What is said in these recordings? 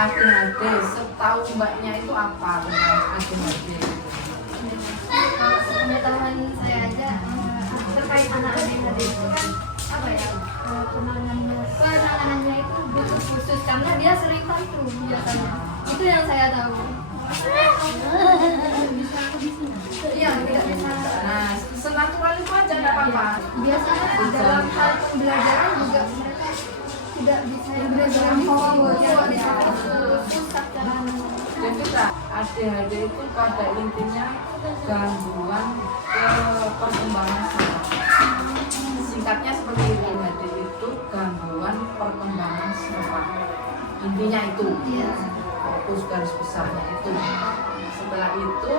ADHD, setahu mbaknya itu apa tentang ADHD? Kalau pengetahuan saya aja terkait anak ADHD itu kan apa ya, penanganannya itu butuh khusus karena dia sering tantrum biasanya. Itu yang saya tahu. Iya, tidak bisa. Nah, senatural itu aja nggak apa-apa. Biasanya dalam hal pembelajaran juga mereka tidak bisa belajar yang fokus, susah caranya. Jadi ADHD itu pada intinya gangguan perkembangan saraf. Singkatnya seperti itu, ADHD itu gangguan perkembangan saraf. Intinya itu, fokus garis besarnya itu. Setelah itu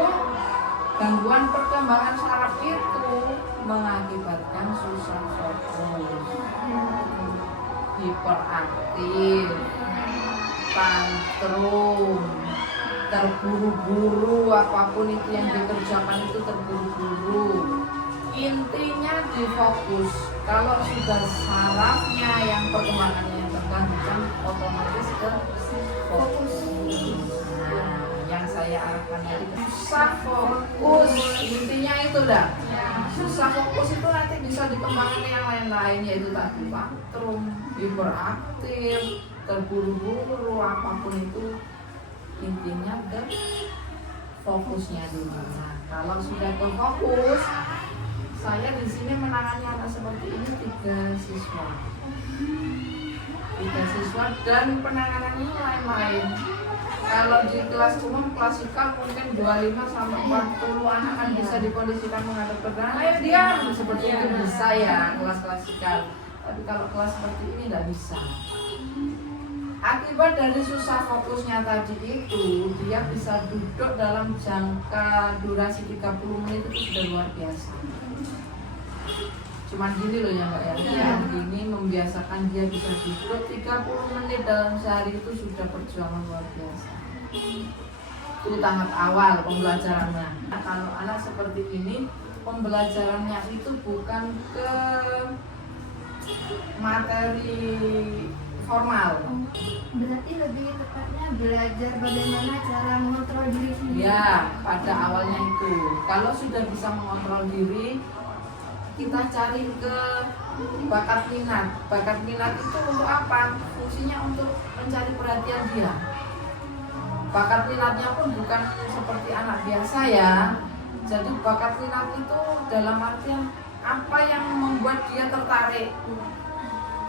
gangguan perkembangan saraf itu mengakibatkan susah fokus, hiperaktif, tantrum, terburu-buru, apapun itu yang dikerjakan itu terburu-buru. Intinya di fokus. Kalau sudah sarafnya yang perkembangannya yang terganggu kan otomatis ke fokus. Nah, yang saya arahkan tadi susah fokus. Intinya itu dah. Susah fokus itu nanti bisa dikembangkan yang lain-lain, yaitu tadi tantrum, hiperaktif, terburu-buru, apapun itu. Intinya ke fokusnya dulu. Nah, kalau sudah ke fokus, saya di sini menangani anak seperti ini 3 siswa. 3 siswa dan penanganannya lain-lain. Kalau di kelas umum klasikal mungkin 25 sampai 40 anak kan bisa dikondisikan menghadap ke belakang. Ayo diam, seperti itu bisa ya kelas klasikal. Tapi kalau kelas seperti ini nggak bisa. Akibat dari susah fokusnya tadi itu, dia bisa duduk dalam jangka durasi 30 menit itu sudah luar biasa. Cuman gini loh ya Mbak ya, yang gini membiasakan dia bisa duduk 30 menit dalam sehari itu sudah perjuangan luar biasa. Itu tahap awal pembelajarannya. Nah, kalau anak seperti ini, pembelajarannya itu bukan ke materi formal. Berarti lebih tepatnya belajar bagaimana cara mengontrol diri sendiri. Ya, pada awalnya itu. Kalau sudah bisa mengontrol diri, kita cari ke bakat minat. Bakat minat itu untuk apa? Fungsinya untuk mencari perhatian dia. Bakat minatnya pun bukan seperti anak biasa ya. Jadi bakat minat itu dalam artian apa yang membuat dia tertarik.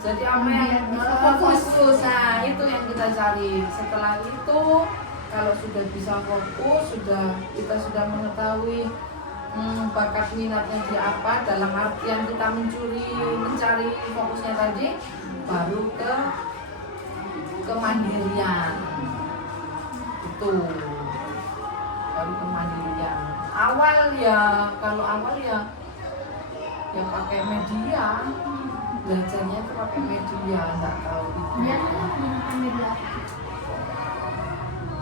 Jadi apa yang fokus, nah itu yang kita cari. Setelah itu kalau sudah bisa fokus, kita sudah mengetahui bakat minatnya di apa, dalam artian kita mencari fokusnya tadi, baru ke kemandirian. Itu baru kemandirian. Kalau awal ya pakai media. Belajarnya itu pakai media, nggak tahu itu.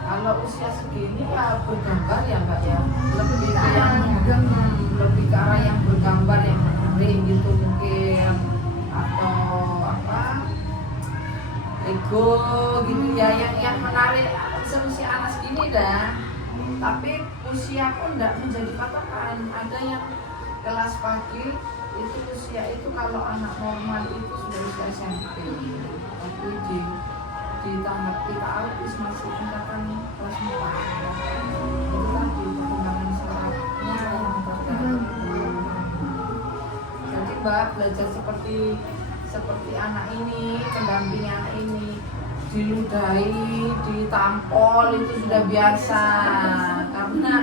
Kalau usia segini ya bergambar ya Mbak ya, lebih ke arah yang bergambar yang menarik gitu mungkin, atau apa Lego gitu ya, yang menarik seusia anak segini dah. Tapi usia pun nggak menjadi patokan. Ada yang kelas pagi itu usia itu kalau anak normal itu sudah usia SMP, tapi di tahap kita autis masih tingkatan kelas 4. Itu tadi perkembangan sarafnya yang terganggu. Jadi Mbak belajar seperti anak ini, pendamping anak ini, diludahi, ditampol itu sudah biasa karena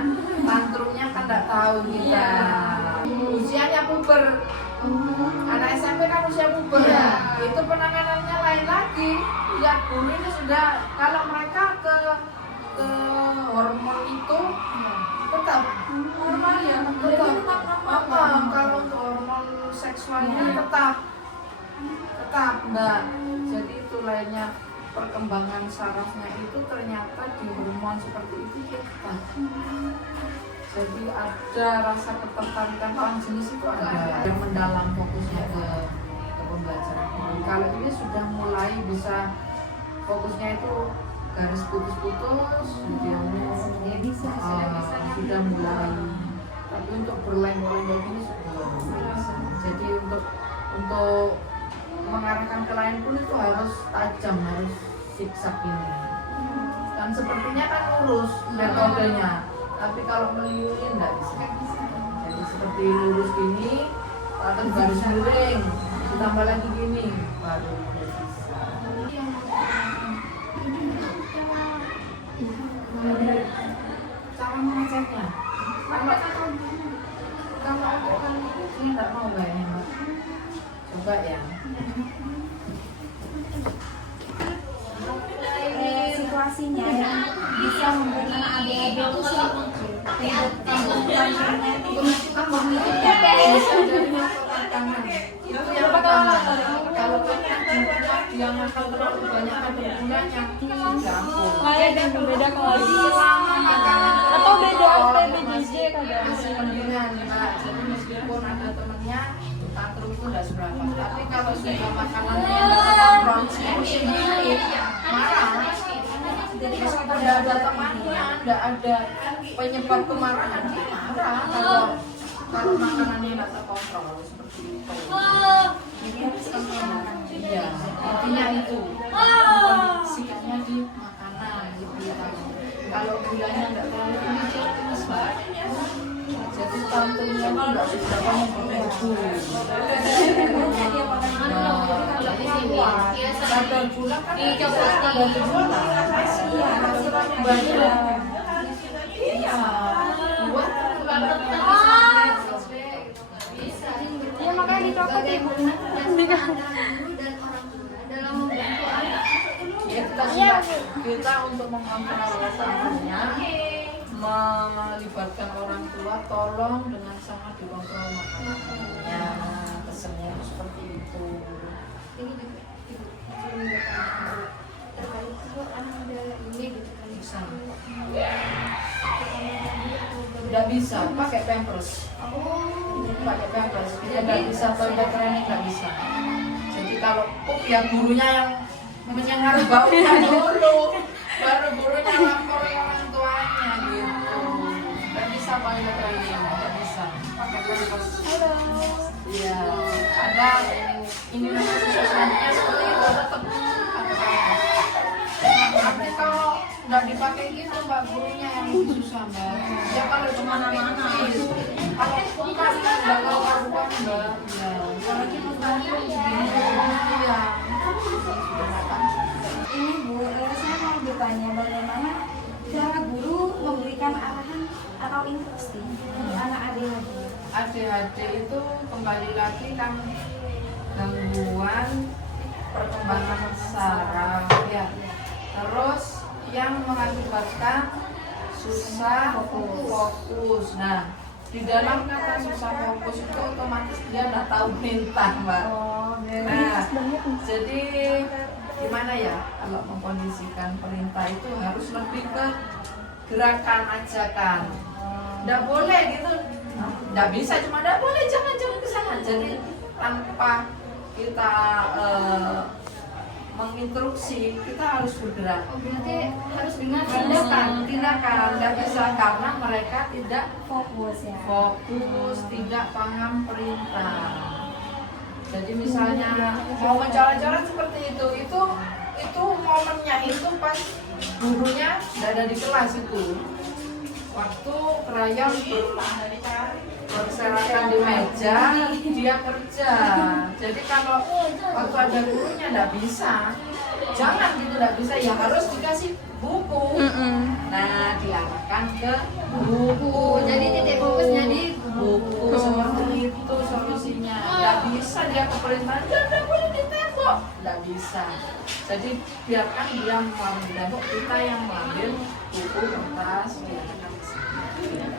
tantrumnya kan nggak tahu kita. Usianya puber, anak SMP kan usia puber, itu penanganannya lain lagi. Ya guru ini sudah, kalau mereka ke hormon itu tetap normal ya, tetap kalau untuk hormon seksualnya tetap enggak. Jadi itu lainnya perkembangan sarafnya itu ternyata di hormon seperti itu tetap. Jadi ada rasa ketertarikan lawan jenis itu ada yang mendalam fokusnya ke pembelajaran. Kalau ini sudah mulai bisa fokusnya itu ke garis putus-putus dia Ya bisa, sudah mulai, tapi untuk berlenggak-lenggok ini sudah bisa. Jadi untuk mengarahkan ke lain pun itu harus tajam, harus zigzag ini. Kan sepertinya kan lurus metodenya, tapi kalau meliurin nggak bisa. Jadi seperti lurus gini, atau garis miring, ditambah lagi gini, baru bisa. Cara mengeceknya, kalau untuk kan ini nggak mau kayaknya Mbak. Coba ya. Situasinya yang bisa membuat anak ADHD itu sih hidup kampung kampungnya Bisa dari melakukan tangan. Itu yang pertama. Kalau dia makan terlalu banyak ada gulanya, campur. Kayak dan berbeda kalau Selama makanan atau beda terlalu PBJJ kadang. masih mendingan, Mbak. Jadi meskipun ada temennya atur pun tidak seberapa. Tapi kalau sudah makanannya kontrol, sedikit marah. Jadi kalau tidak ada temannya, tidak ada penyebab kemarahan, dia marah. Kalau makanannya tidak terkontrol seperti itu. Jadi harus iya, intinya itu. Sikapnya di makanan gitu ya. Kalau gulanya tidak terlalu tinggi, jadi tantenya itu tidak seberapa memperlebu. Kadar gula kan kadar gula. Iya, kalau terlalu banyak. Iya, buat ya makanya dicopot ibu kita untuk mengontrol rasa amarnya, melibatkan orang tua, tolong dengan sangat dikontrol makanannya, pesannya seperti itu. ini juga terkait kalau anak udah ini gitu kan Bisa. Tidak bisa pakai pampers. Pakai pampers. Dia nggak bisa toilet training, nggak bisa. Jadi kalau ya gurunya yang menyengar baunya dulu, baru gurunya lapor ke orang tuanya gitu. Nggak bisa toilet training, nggak bisa pakai pampers. Iya, ada ini namanya seperti itu tetap pakai pampers. Tapi kalau nggak dipakai gitu Mbak, gurunya yang lebih susah Mbak. Ya kalau kemana-mana, kalau bukan nggak tahu karuan Mbak. Ya, kalau kita tahu iya. ini Bu, saya mau bertanya bagaimana cara guru memberikan arahan atau instruksi untuk anak ADHD. ADHD itu kembali lagi kan gangguan perkembangan saraf ya. Terus yang mengakibatkan susah fokus. Nah, di dalam kata susah fokus itu otomatis dia nggak tahu perintah, Mbak. Nah, jadi gimana ya kalau mengkondisikan perintah itu harus lebih ke gerakan ajakan. Nggak boleh gitu, nggak bisa cuma nggak boleh jangan ke sana. Jadi tanpa kita menginstruksi, kita harus bergerak. Berarti harus dengan Tindakan nggak bisa karena mereka tidak fokus ya. fokus, tidak paham perintah. Jadi misalnya mau mencoret-coret seperti itu momennya itu pas gurunya tidak ada di kelas itu. Waktu krayon berserakan di meja, dia kerja. Jadi kalau waktu ada gurunya nggak bisa, jangan gitu nggak bisa, ya harus dikasih buku. Nah, diarahkan ke buku. Jadi titik fokusnya di buku seperti itu solusinya. Nggak bisa dia ke perintahan, nggak boleh di tembok, nggak bisa. Jadi biarkan dia mengambil tembok, kita yang mengambil buku kertas, diarahkan